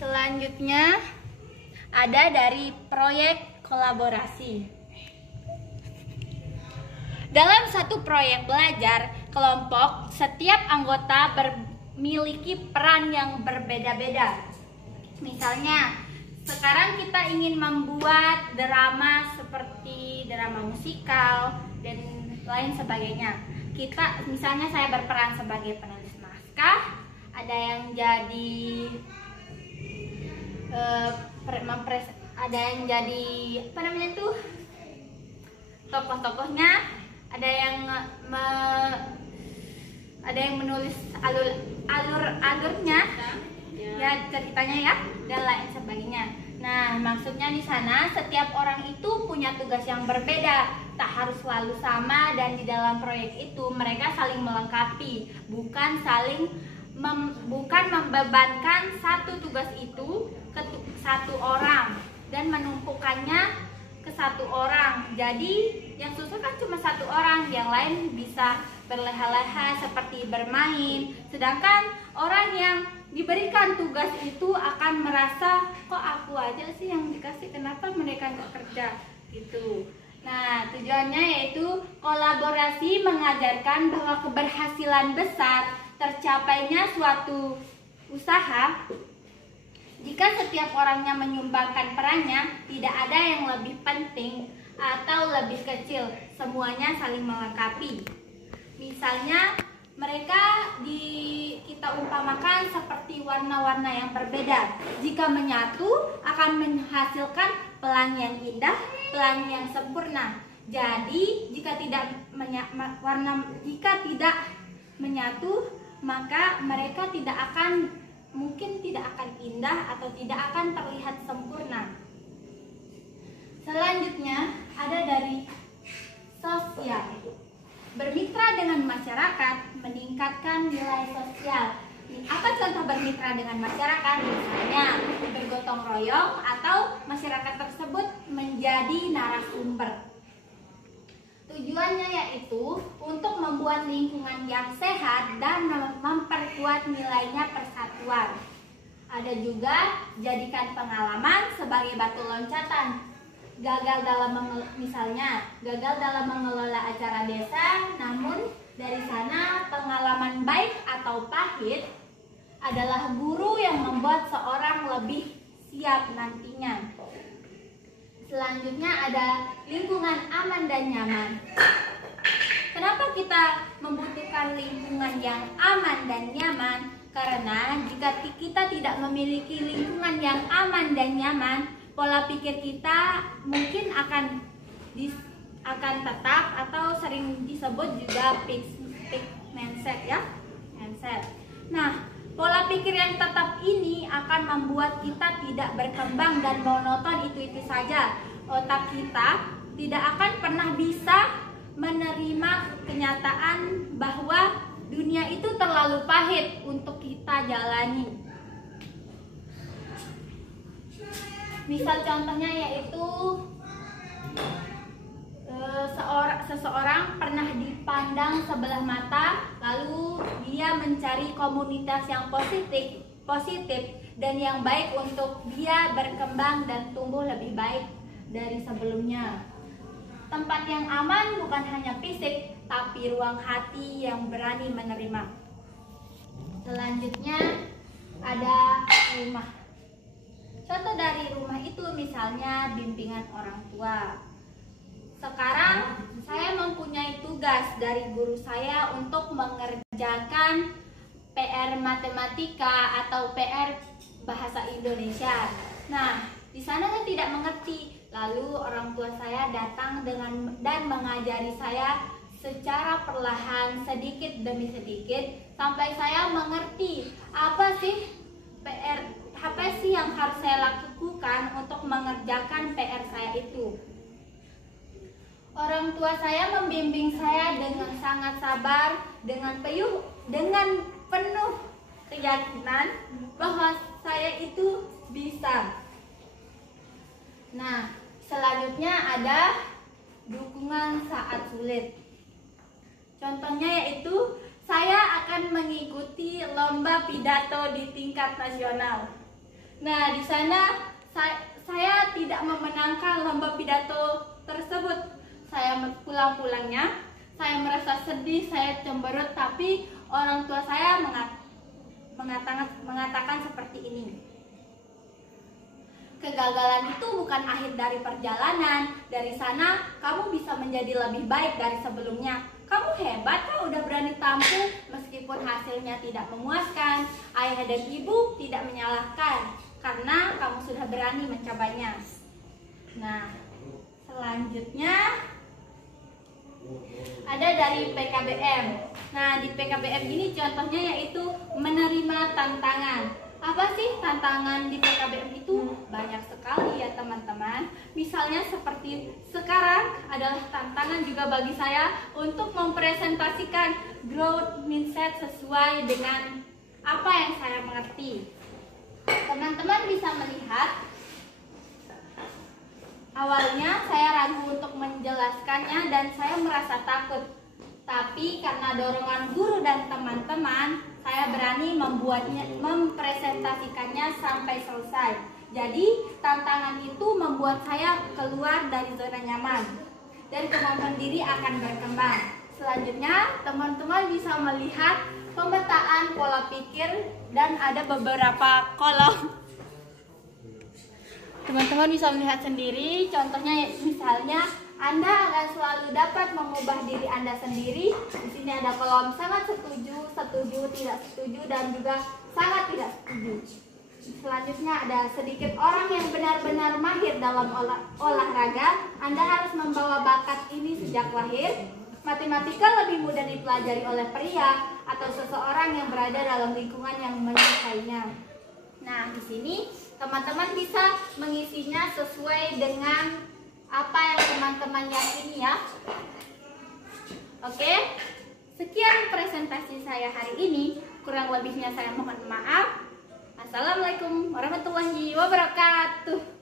Selanjutnya ada dari proyek kolaborasi. Dalam satu proyek belajar kelompok, setiap anggota memiliki peran yang berbeda-beda. Misalnya, sekarang kita ingin membuat drama seperti drama musikal dan lain sebagainya. Misalnya saya berperan sebagai penulis naskah, ada yang jadi tokoh-tokohnya, ada yang menulis alurnya, ya ceritanya ya, dan lain sebagainya. Nah, maksudnya di sana setiap orang itu punya tugas yang berbeda, tak harus selalu sama, dan di dalam proyek itu mereka saling melengkapi, bukan membebankan satu tugas itu ke satu orang dan menumpukannya ke satu orang. Jadi yang susah kan cuma satu orang, yang lain bisa berleha-leha seperti bermain, sedangkan orang yang diberikan tugas itu akan merasa, kok aku aja sih yang dikasih, kenapa mereka nggak kerja gitu. Nah, tujuannya yaitu kolaborasi mengajarkan bahwa keberhasilan besar tercapainya suatu usaha jika setiap orangnya menyumbangkan perannya, tidak ada yang lebih penting atau lebih kecil, semuanya saling melengkapi. Misalnya kita umpamakan seperti warna-warna yang berbeda. Jika menyatu akan menghasilkan pelangi yang indah, pelangi yang sempurna. Jadi jika tidak menyatu, maka mereka mungkin tidak akan indah atau tidak akan terlihat sempurna. Selanjutnya ada dari sosial. Bermitra dengan masyarakat meningkatkan nilai sosial. Apa contoh bermitra dengan masyarakat? Misalnya bergotong royong atau masyarakat tersebut menjadi narasumber. Tujuannya yaitu untuk membuat lingkungan yang sehat dan memperkuat nilainya persatuan. Ada juga jadikan pengalaman sebagai batu loncatan. Gagal dalam mengelola acara desa, namun dari sana pengalaman baik atau pahit adalah guru yang membuat seorang lebih siap nantinya. Selanjutnya ada lingkungan aman dan nyaman. Kenapa kita membutuhkan lingkungan yang aman dan nyaman? Karena jika kita tidak memiliki lingkungan yang aman dan nyaman, pola pikir kita mungkin akan tetap atau sering disebut juga fixed mindset ya. Nah, pola pikir yang tetap ini akan membuat kita tidak berkembang dan monoton itu saja. Otak kita tidak akan pernah bisa menerima kenyataan bahwa dunia itu terlalu pahit untuk kita jalani. Misal contohnya yaitu seseorang pernah dipandang sebelah mata, lalu dia mencari komunitas yang positif dan yang baik untuk dia berkembang dan tumbuh lebih baik dari sebelumnya. Tempat yang aman bukan hanya fisik, tapi ruang hati yang berani menerima. Selanjutnya ada rumah. Contoh dari rumah itu misalnya bimbingan orang tua. Sekarang saya mempunyai tugas dari guru saya untuk mengerjakan PR matematika atau PR bahasa Indonesia. Nah, di sana saya tidak mengerti. Lalu orang tua saya datang dan mengajari saya secara perlahan, sedikit demi sedikit, sampai saya mengerti apa sih yang harus saya lakukan untuk mengerjakan PR saya itu. Orang tua saya membimbing saya dengan sangat sabar, dengan penuh keyakinan bahwa saya itu bisa. Nah, selanjutnya ada dukungan saat sulit. Contohnya yaitu saya akan mengikuti lomba pidato di tingkat nasional. Nah, di sana saya tidak memenangkan lomba pidato tersebut. Saya pulang-pulangnya, saya merasa sedih, saya cemberut, tapi orang tua saya mengatakan seperti ini. Kegagalan itu bukan akhir dari perjalanan. Dari sana kamu bisa menjadi lebih baik dari sebelumnya. Kamu hebat kok, udah berani tampil meskipun hasilnya tidak memuaskan. Ayah dan ibu tidak menyalahkan karena kamu sudah berani mencobanya. Nah, selanjutnya ada dari PKBM. Nah, di PKBM ini contohnya yaitu menerima tantangan. Apa sih tantangan di PKBM itu? Banyak sekali ya teman-teman. Misalnya seperti sekarang adalah tantangan juga bagi saya untuk mempresentasikan growth mindset sesuai dengan apa yang saya mengerti. Teman-teman bisa melihat awalnya saya ragu untuk menjelaskannya dan saya merasa takut. Tapi karena dorongan guru dan teman-teman, saya berani mempresentasikannya sampai selesai. Jadi tantangan itu membuat saya keluar dari zona nyaman dan kemampuan diri akan berkembang. Selanjutnya teman-teman bisa melihat pemetaan pola pikir dan ada beberapa kolom. Teman-teman bisa melihat sendiri, contohnya misalnya Anda akan selalu dapat mengubah diri Anda sendiri. Di sini ada kolom sangat setuju, setuju, tidak setuju, dan juga sangat tidak setuju. Selanjutnya ada sedikit orang yang benar-benar mahir dalam olahraga. Anda harus membawa bakat ini sejak lahir. Matematika lebih mudah dipelajari oleh pria atau seseorang yang berada dalam lingkungan yang menyukainya. Nah, di sini teman-teman bisa mengisinya sesuai dengan apa yang teman-teman yakini ya. Oke, sekian presentasi saya hari ini. Kurang lebihnya saya mohon maaf. Assalamualaikum warahmatullahi wabarakatuh.